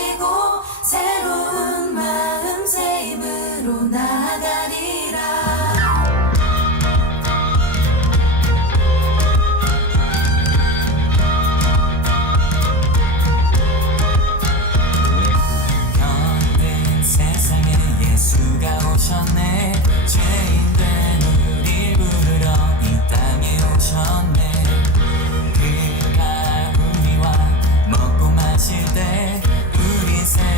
가지고 새로운 마음 새 힘으로 나아가리라. 병든 세상에 예수가 오셨네. 죄인된 우릴 부르러 이 땅에 오셨네. 그가 우리와 먹고 마실 때 우리 새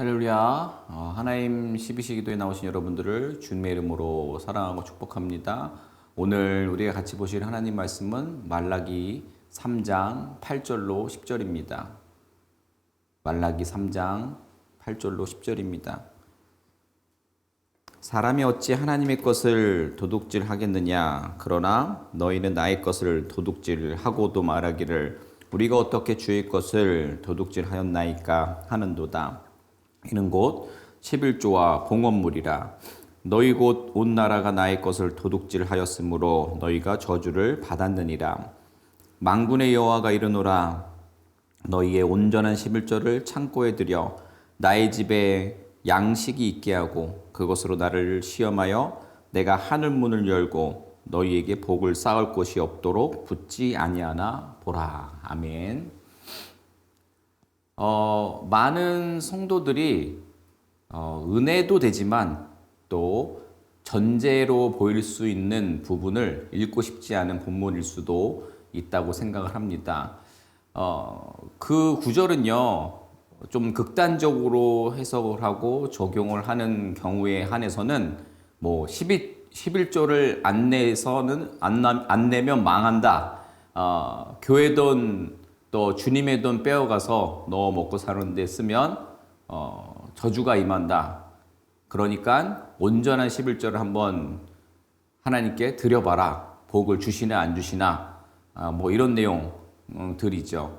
할렐루야. 하나님 12시 기도에 나오신 여러분들을 주님의 이름으로 사랑하고 축복합니다. 오늘 우리가 같이 보실 하나님 말씀은 말라기 3장 8절로 10절입니다. 말라기 3장 8절로 10절입니다. 사람이 어찌 하나님의 것을 도둑질하겠느냐? 그러나 너희는 나의 것을 도둑질하고도 말하기를 우리가 어떻게 주의 것을 도둑질하였나이까 하는도다. 이는 곧 11조와 공업물이라. 너희 곧 온 나라가 나의 것을 도둑질하였으므로 너희가 저주를 받았느니라. 만군의 여호와가 이르노라. 너희의 온전한 11조를 창고에 들여 나의 집에 양식이 있게 하고 그것으로 나를 시험하여 내가 하늘 문을 열고 너희에게 복을 쌓을 곳이 없도록 붙지 아니하나 보라. 아멘. 많은 성도들이 은혜도 되지만 또 전제로 보일 수 있는 부분을 읽고 싶지 않은 본문일 수도 있다고 생각을 합니다. 그 구절은요, 좀 극단적으로 해석을 하고 적용을 하는 경우에 한해서는 뭐 11조를 안 내서는 안 내면 망한다. 교회 돈 또 주님의 돈 빼어가서 너 먹고 사는데 쓰면 저주가 임한다. 그러니까 온전한 11조를 한번 하나님께 드려봐라. 복을 주시나 안 주시나 뭐 이런 내용들이죠.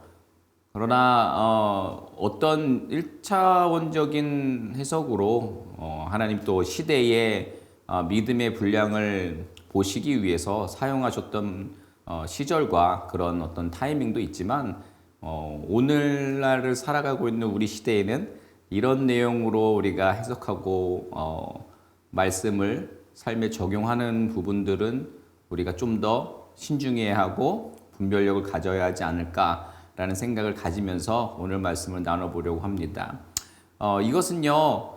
그러나 어떤 1차원적인 해석으로 하나님 또 시대의 믿음의 분량을 보시기 위해서 사용하셨던 시절과 그런 어떤 타이밍도 있지만 오늘날을 살아가고 있는 우리 시대에는 이런 내용으로 우리가 해석하고 말씀을 삶에 적용하는 부분들은 우리가 좀 더 신중해야 하고 분별력을 가져야 하지 않을까라는 생각을 가지면서 오늘 말씀을 나눠보려고 합니다. 이것은요,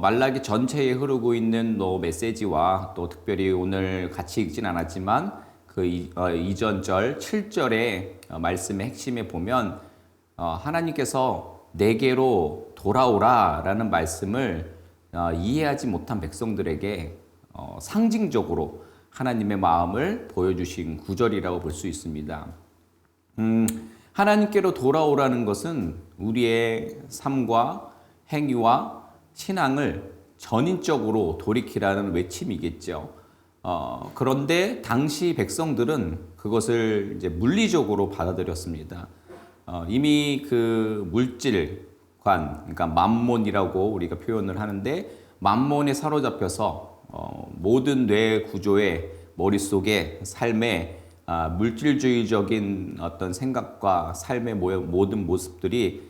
말라기 전체에 흐르고 있는 메시지와 또 특별히 오늘 같이 읽진 않았지만 그 이전 절 7절의 말씀의 핵심에 보면 하나님께서 내게로 돌아오라 라는 말씀을 이해하지 못한 백성들에게 상징적으로 하나님의 마음을 보여주신 구절이라고 볼 수 있습니다. 하나님께로 돌아오라는 것은 우리의 삶과 행위와 신앙을 전인적으로 돌이키라는 외침이겠죠. 그런데 당시 백성들은 그것을 이제 물리적으로 받아들였습니다. 이미 그 물질관, 그러니까 맘몬이라고 우리가 표현을 하는데 맘몬에 사로잡혀서 모든 뇌 구조의 머릿속에 삶의 물질주의적인 어떤 생각과 삶의 모든 모습들이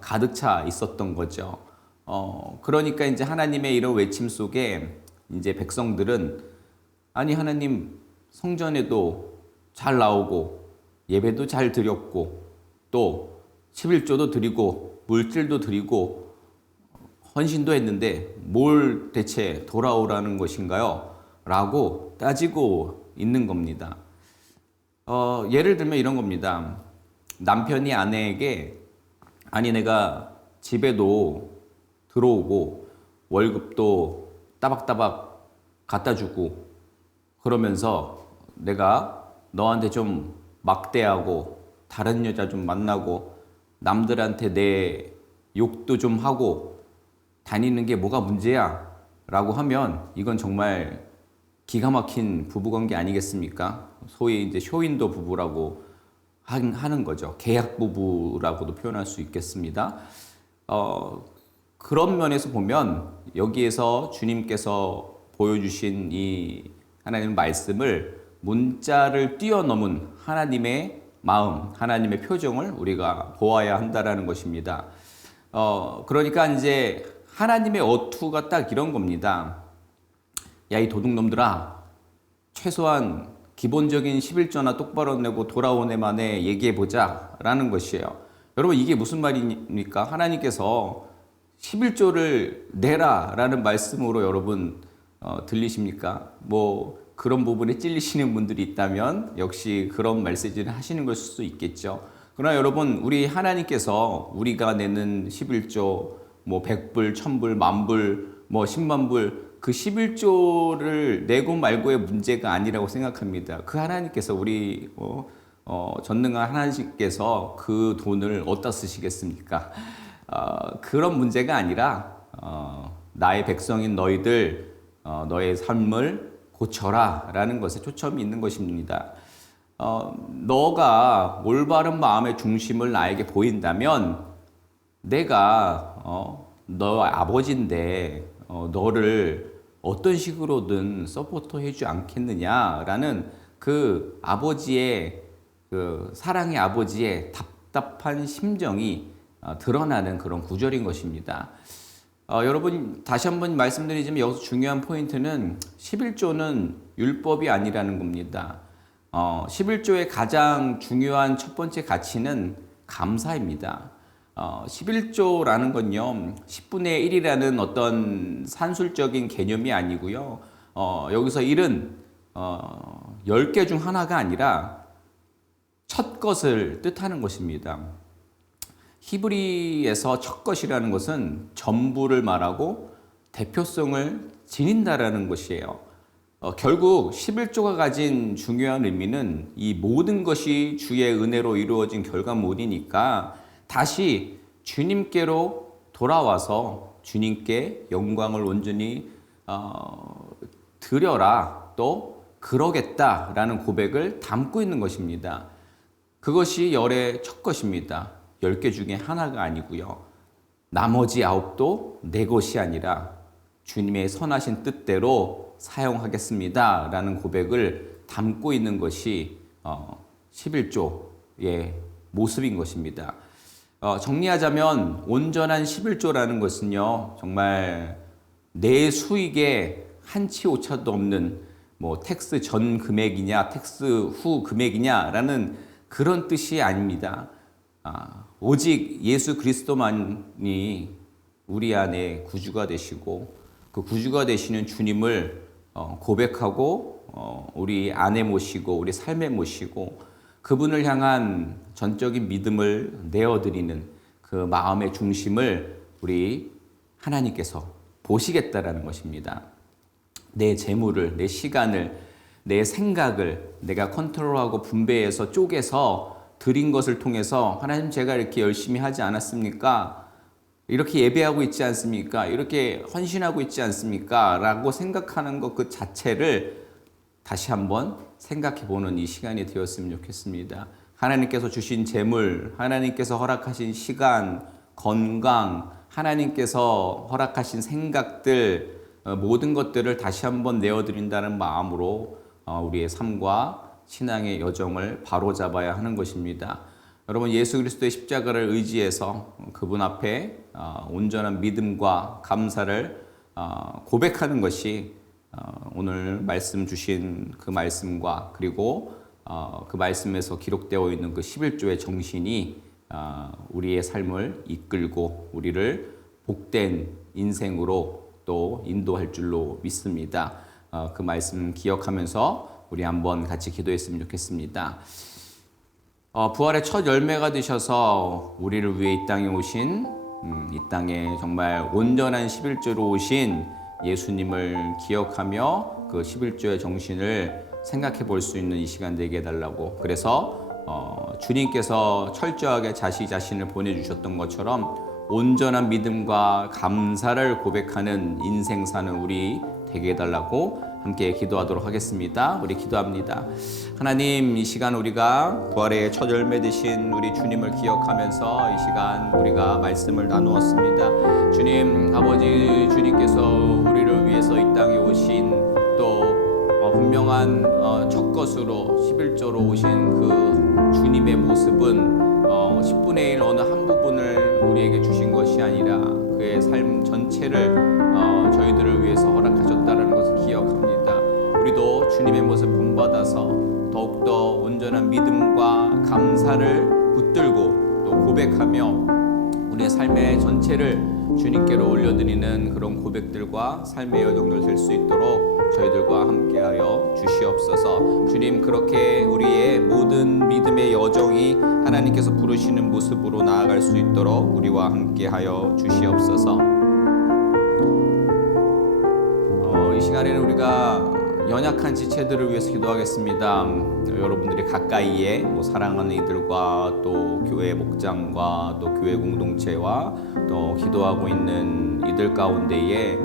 가득 차 있었던 거죠. 그러니까 이제 하나님의 이런 외침 속에 이제 백성들은 아니 하나님 성전에도 잘 나오고 예배도 잘 드렸고 또 11조도 드리고 물질도 드리고 헌신도 했는데 뭘 대체 돌아오라는 것인가요? 라고 따지고 있는 겁니다. 예를 들면 이런 겁니다. 남편이 아내에게 아니 내가 집에도 들어오고 월급도 따박따박 갖다 주고 그러면서 내가 너한테 좀 막대하고 다른 여자 좀 만나고 남들한테 내 욕도 좀 하고 다니는 게 뭐가 문제야? 라고 하면 이건 정말 기가 막힌 부부관계 아니겠습니까? 소위 이제 쇼윈도 부부라고 하는 거죠. 계약 부부라고도 표현할 수 있겠습니다. 그런 면에서 보면 여기에서 주님께서 보여주신 이 하나님의 말씀을 문자를 뛰어넘은 하나님의 마음, 하나님의 표정을 우리가 보아야 한다라는 것입니다. 그러니까 이제 하나님의 어투가 딱 이런 겁니다. 야, 이 도둑놈들아, 최소한 기본적인 11조나 똑바로 내고 돌아온 애 만에 얘기해보자 라는 것이에요. 여러분 이게 무슨 말입니까? 하나님께서 11조를 내라 라는 말씀으로 여러분 들리십니까? 뭐 그런 부분에 찔리시는 분들이 있다면 역시 그런 메시지를 하시는 걸 수도 있겠죠. 그러나 여러분 우리 하나님께서 우리가 내는 11조 뭐 100불, 1000불, 10,000불, 뭐 10만 불, 그 11조를 내고 말고의 문제가 아니라고 생각합니다. 그 하나님께서 우리 전능한 하나님께서 그 돈을 어디다 쓰시겠습니까? 그런 문제가 아니라 나의 백성인 너희들 너의 삶을 고쳐라 라는 것에 초점이 있는 것입니다. 너가 올바른 마음의 중심을 나에게 보인다면 내가 너 아버지인데 너를 어떤 식으로든 서포터 해주지 않겠느냐라는 그 아버지의 그 사랑의 아버지의 답답한 심정이 드러나는 그런 구절인 것입니다. 여러분 다시 한번 말씀드리지만 여기서 중요한 포인트는 11조는 율법이 아니라는 겁니다. 11조의 가장 중요한 첫 번째 가치는 감사입니다. 11조라는 건요, 10분의 1이라는 어떤 산술적인 개념이 아니고요, 여기서 1은 10개 중 하나가 아니라 첫 것을 뜻하는 것입니다. 히브리에서 첫 것이라는 것은 전부를 말하고 대표성을 지닌다라는 것이에요. 결국 11조가 가진 중요한 의미는 이 모든 것이 주의 은혜로 이루어진 결과물이니까 다시 주님께로 돌아와서 주님께 영광을 온전히 드려라, 또 그러겠다라는 고백을 담고 있는 것입니다. 그것이 열의 첫 것입니다. 10개 중에 하나가 아니고요. 나머지 9도 내 것이 아니라 주님의 선하신 뜻대로 사용하겠습니다 라는 고백을 담고 있는 것이 11조의 모습인 것입니다. 정리하자면 온전한 11조라는 것은요, 정말 내 수익에 한치 오차도 없는 뭐 텍스 전 금액이냐 텍스 후 금액이냐라는 그런 뜻이 아닙니다. 오직 예수 그리스도만이 우리 안에 구주가 되시고 그 구주가 되시는 주님을 고백하고 우리 안에 모시고 우리 삶에 모시고 그분을 향한 전적인 믿음을 내어드리는 그 마음의 중심을 우리 하나님께서 보시겠다라는 것입니다. 내 재물을, 내 시간을, 내 생각을 내가 컨트롤하고 분배해서 쪼개서 드린 것을 통해서 하나님 제가 이렇게 열심히 하지 않았습니까? 이렇게 예배하고 있지 않습니까? 이렇게 헌신하고 있지 않습니까? 라고 생각하는 것 그 자체를 다시 한번 생각해 보는 이 시간이 되었으면 좋겠습니다. 하나님께서 주신 재물, 하나님께서 허락하신 시간, 건강, 하나님께서 허락하신 생각들, 모든 것들을 다시 한번 내어드린다는 마음으로 우리의 삶과 신앙의 여정을 바로잡아야 하는 것입니다. 여러분 예수 그리스도의 십자가를 의지해서 그분 앞에 온전한 믿음과 감사를 고백하는 것이 오늘 말씀 주신 그 말씀과 그리고 그 말씀에서 기록되어 있는 그 11조의 정신이 우리의 삶을 이끌고 우리를 복된 인생으로 또 인도할 줄로 믿습니다. 그 말씀 기억하면서 우리 한번 같이 기도했으면 좋겠습니다. 부활의 첫 열매가 되셔서 우리를 위해 이 땅에 오신 이 땅에 정말 온전한 11조로 오신 예수님을 기억하며 그 11조의 정신을 생각해 볼 수 있는 이 시간 되게 해달라고. 그래서 주님께서 철저하게 자신을 보내주셨던 것처럼 온전한 믿음과 감사를 고백하는 인생 사는 우리 되게 해달라고 함께 기도하도록 하겠습니다. 우리 기도합니다. 하나님, 이 시간 우리가 부활의 첫 열매 되신 우리 주님을 기억하면서 이 시간 우리가 말씀을 나누었습니다. 주님, 아버지 주님께서 우리를 위해서 이 땅에 오신 또 분명한 첫 것으로 11조로 오신 그 주님의 모습은 10분의 1 어느 한 부분을 우리에게 주신 것이 아니라 그의 삶 전체를 저희들을 위해서 허락하셨다는 것을 기억합니다. 우리도 주님의 모습 본받아서 더욱더 온전한 믿음과 감사를 붙들고 또 고백하며 우리의 삶의 전체를 주님께로 올려드리는 그런 고백들과 삶의 여정들 될 수 있도록 저희들과 함께하여 주시옵소서. 주님, 그렇게 우리의 모든 믿음의 여정이 하나님 하나님께서 부르시는 모습으로 나아갈 수 있도록 우리와 함께하여 주시옵소서. 이 시간에는 우리가 연약한 지체들을 위해서 기도하겠습니다. 여러분들이 가까이에 사랑하는 이들과 또 교회 목장과 또 교회 공동체와 또 기도하고 있는 이들 가운데에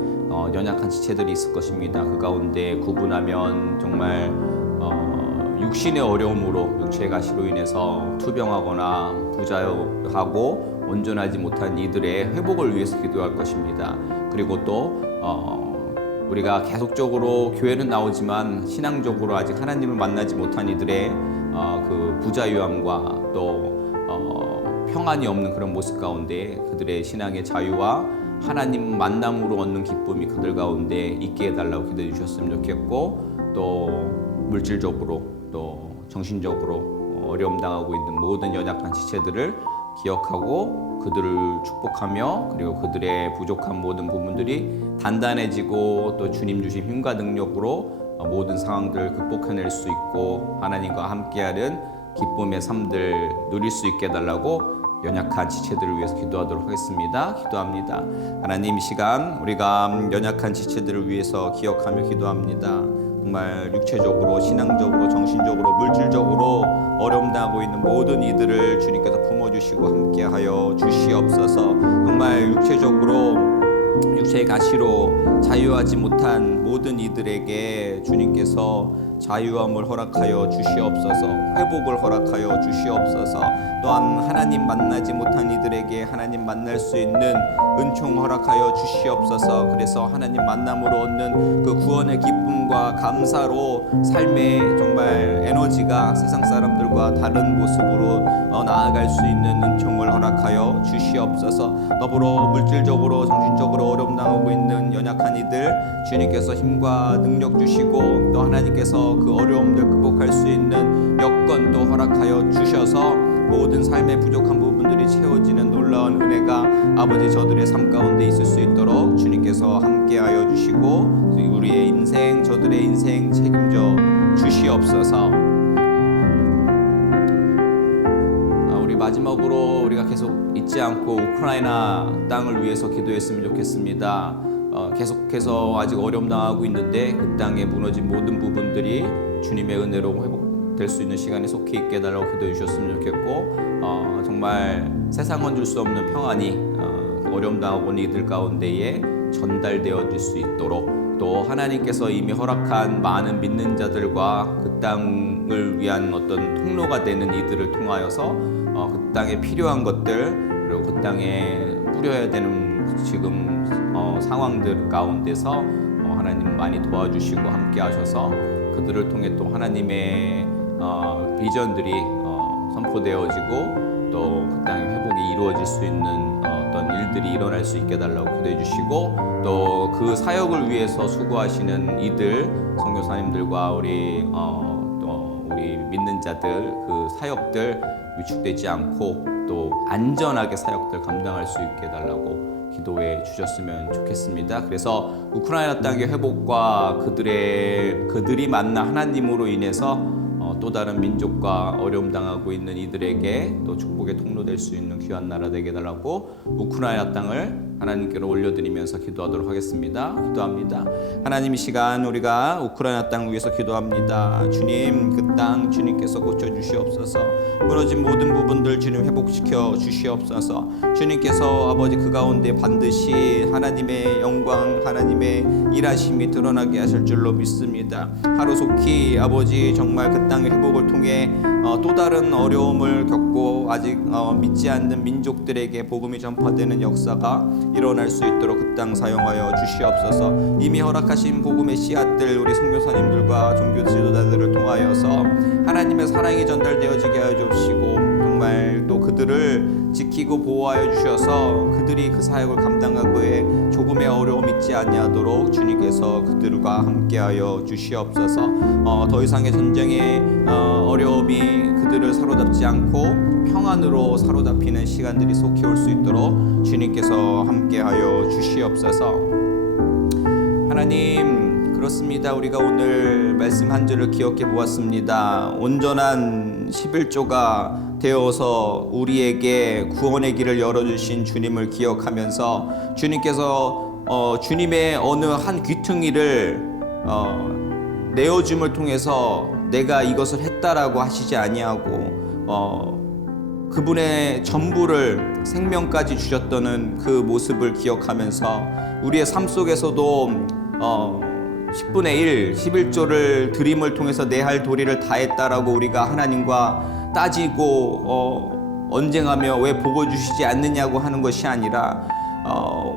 연약한 지체들이 있을 것입니다. 그 가운데 구분하면 정말 육신의 어려움으로 육체의 가시로 인해서 투병하거나 부자하고 온전하지 못한 이들의 회복을 위해서 기도할 것입니다. 그리고 또 우리가 계속적으로 교회는 나오지만 신앙적으로 아직 하나님을 만나지 못한 이들의 그 부자유함과 또 평안이 없는 그런 모습 가운데 그들의 신앙의 자유와 하나님 만남으로 얻는 기쁨이 그들 가운데 있게 해달라고 기도해 주셨으면 좋겠고, 또 물질적으로 또 정신적으로 어려움 당하고 있는 모든 연약한 지체들을 기억하고 그들을 축복하며, 그리고 그들의 부족한 모든 부분들이 단단해지고 또 주님 주신 힘과 능력으로 모든 상황들을 극복해낼 수 있고 하나님과 함께하는 기쁨의 삶들 누릴 수 있게 해달라고 연약한 지체들을 위해서 기도하도록 하겠습니다. 기도합니다. 하나님, 이 시간 우리가 연약한 지체들을 위해서 기억하며 기도합니다. 정말 육체적으로, 신앙적으로, 정신적으로, 물질적으로 어려움 당하고 있는 모든 이들을 주님께서 품어주시고 함께하여 주시옵소서. 정말 육체의 가시로 자유하지 못한 모든 이들에게 주님께서 자유함을 허락하여 주시옵소서. 회복을 허락하여 주시옵소서. 또한 하나님 만나지 못한 이들에게 하나님 만날 수 있는 은총 허락하여 주시옵소서. 그래서 하나님 만남으로 얻는 그 구원의 기쁨과 감사로 삶의 정말 에너지가 세상 사람들과 다른 모습으로 나아갈 수 있는 은총을 허락하여 주시옵소서. 더불어 물질적으로 정신적으로 어려움 당하고 있는 연약한 이들 주님께서 힘과 능력 주시고, 또 하나님께서 그 어려움들 극복할 수 있는 여건도 허락하여 주셔서 모든 삶의 부족한 부분들이 채워지는 놀라운 은혜가 아버지 저들의 삶 가운데 있을 수 있도록 주님께서 함께하여 주시고 우리의 인생, 저들의 인생 책임져 주시옵소서. 우리 마지막으로 우리가 계속 잊지 않고 우크라이나 땅을 위해서 기도했으면 좋겠습니다. 계속해서 아직 어려움 당하고 있는데 그 땅에 무너진 모든 부분들이 주님의 은혜로 회복될 수 있는 시간에 속히 있게 해달라고 기도해 주셨으면 좋겠고, 정말 세상은 줄 수 없는 평안이 어려움 당하고 있는 이들 가운데에 전달되어질 수 있도록, 또 하나님께서 이미 허락한 많은 믿는 자들과 그 땅을 위한 어떤 통로가 되는 이들을 통하여서 그 땅에 필요한 것들, 그리고 그 땅에 뿌려야 되는 지금 상황들 가운데서 하나님 많이 도와주시고 함께 하셔서 그들을 통해 또 하나님의 비전들이 선포되어지고 또 그 땅의 회복이 이루어질 수 있는 어떤 일들이 일어날 수 있게 해달라고 기도해 주시고, 또 그 사역을 위해서 수고하시는 이들 선교사님들과 우리 믿는 자들 그 사역들 위축되지 않고 또 안전하게 사역들 감당할 수 있게 해달라고 기도해 주셨으면 좋겠습니다. 그래서 우크라이나 땅의 회복과 그들이 만나 하나님으로 인해서 또 다른 민족과 어려움 당하고 있는 이들에게 또 축복의 통로 될 수 있는 귀한 나라 되게 해달라고 우크라이나 땅을 하나님께로 올려드리면서 기도하도록 하겠습니다. 기도합니다. 하나님, 이 시간 우리가 우크라이나 땅을 위해서 기도합니다. 주님, 그 땅 주님께서 고쳐주시옵소서. 무너진 모든 부분들 주님 회복시켜 주시옵소서. 주님께서 아버지 그 가운데 반드시 하나님의 영광, 하나님의 일하심이 드러나게 하실 줄로 믿습니다. 하루속히 아버지 정말 그 땅의 회복을 통해 또 다른 어려움을 겪고 아직 믿지 않는 민족들에게 복음이 전파되는 역사가 일어날 수 있도록 그 땅 사용하여 주시옵소서. 이미 허락하신 복음의 씨앗들 우리 선교사님들과 종교 지도자들을 통하여서 하나님의 사랑이 전달되어지게 하여 주시고, 정말 또 그들을 지키고 보호하여 주셔서 그들이 그 사역을 감당하기에 조금의 어려움 있지 아니하도록 주님께서 그들과 함께하여 주시옵소서. 더 이상의 전쟁의 어려움이 그들을 사로잡지 않고 평안으로 사로잡히는 시간들이 속히 올 수 있도록 주님께서 함께하여 주시옵소서. 하나님, 그렇습니다. 우리가 오늘 말씀 한 절을 기억해 보았습니다. 온전한 11조가 되어서 우리에게 구원의 길을 열어주신 주님을 기억하면서 주님께서 주님의 어느 한 귀퉁이를 내어줌을 통해서 내가 이것을 했다라고 하시지 아니하고 그분의 전부를 생명까지 주셨다는 그 모습을 기억하면서 우리의 삶 속에서도 10분의 1, 11조를 드림을 통해서 내 할 도리를 다했다라고 우리가 하나님과 따지고 언쟁하며 왜 복을 주시지 않느냐고 하는 것이 아니라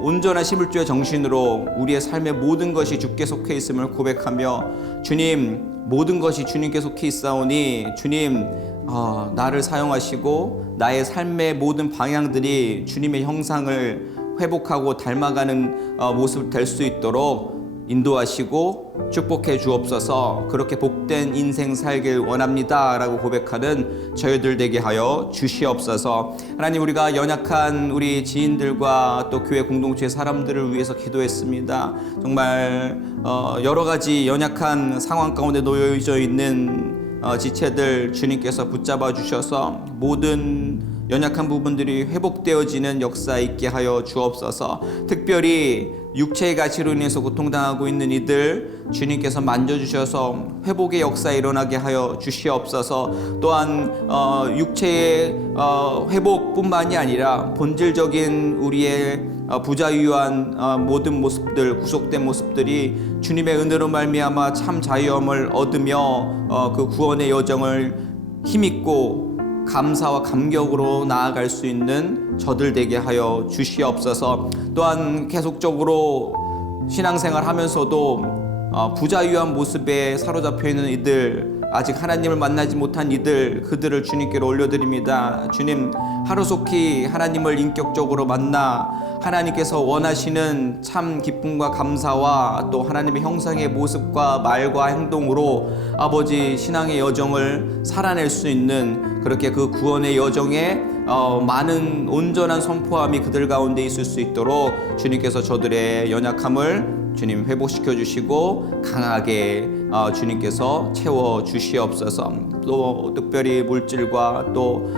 온전한 11조의 정신으로 우리의 삶의 모든 것이 주께 속해 있음을 고백하며 주님, 모든 것이 주님께 속해 있사오니 주님 나를 사용하시고 나의 삶의 모든 방향들이 주님의 형상을 회복하고 닮아가는 모습 될 수 있도록 인도하시고 축복해 주옵소서. 그렇게 복된 인생 살길 원합니다 라고 고백하는 저희들 되게 하여 주시옵소서. 하나님, 우리가 연약한 우리 지인들과 또 교회 공동체 사람들을 위해서 기도했습니다. 정말 여러 가지 연약한 상황 가운데 놓여져 있는 지체들 주님께서 붙잡아 주셔서 모든 연약한 부분들이 회복되어지는 역사 있게 하여 주옵소서. 특별히 육체의 가치로 인해서 고통당하고 있는 이들 주님께서 만져주셔서 회복의 역사 일어나게 하여 주시옵소서. 또한 육체의 회복뿐만이 아니라 본질적인 우리의 부자유한 모든 모습들, 구속된 모습들이 주님의 은혜로 말미암아 참 자유함을 얻으며 그 구원의 여정을 힘있고 감사와 감격으로 나아갈 수 있는 저들 되게 하여 주시옵소서. 또한 계속적으로 신앙생활 하면서도 부자유한 모습에 사로잡혀 있는 이들, 아직 하나님을 만나지 못한 이들, 그들을 주님께로 올려드립니다. 주님, 하루속히 하나님을 인격적으로 만나 하나님께서 원하시는 참 기쁨과 감사와 또 하나님의 형상의 모습과 말과 행동으로 아버지 신앙의 여정을 살아낼 수 있는, 그렇게 그 구원의 여정에 많은 온전한 선포함이 그들 가운데 있을 수 있도록 주님께서 저들의 연약함을 주님 회복시켜 주시고 강하게 주님께서 채워 주시옵소서. 또 특별히 물질과 또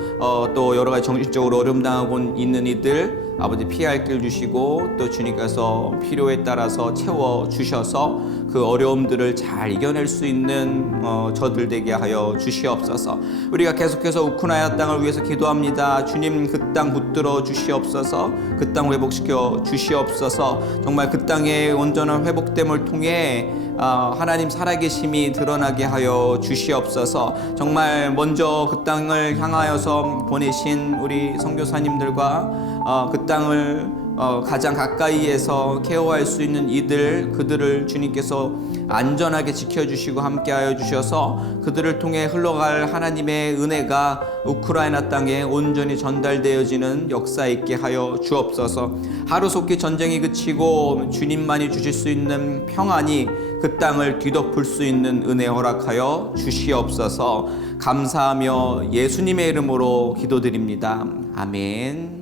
여러 가지 정신적으로 어려움 당하고 있는 이들 아버지 피할 길 주시고 또 주님께서 필요에 따라서 채워 주셔서 그 어려움들을 잘 이겨낼 수 있는 저들 되게 하여 주시옵소서. 우리가 계속해서 우크라이나 땅을 위해서 기도합니다. 주님, 그 땅 붙들어 주시옵소서. 그 땅 회복시켜 주시옵소서. 정말 그 땅의 온전한 회복됨을 통해 하나님 살아계심이 드러나게 하여 주시옵소서. 정말 먼저 그 땅을 향하여서 보내신 우리 선교사님들과 그 땅을 가장 가까이에서 케어할 수 있는 이들, 그들을 주님께서 안전하게 지켜주시고 함께하여 주셔서 그들을 통해 흘러갈 하나님의 은혜가 우크라이나 땅에 온전히 전달되어지는 역사 있게 하여 주옵소서. 하루속히 전쟁이 그치고 주님만이 주실 수 있는 평안이 그 땅을 뒤덮을 수 있는 은혜 허락하여 주시옵소서. 감사하며 예수님의 이름으로 기도드립니다. 아멘.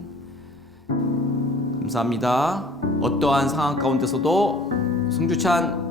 감사합니다. 어떠한 상황 가운데서도 승주찬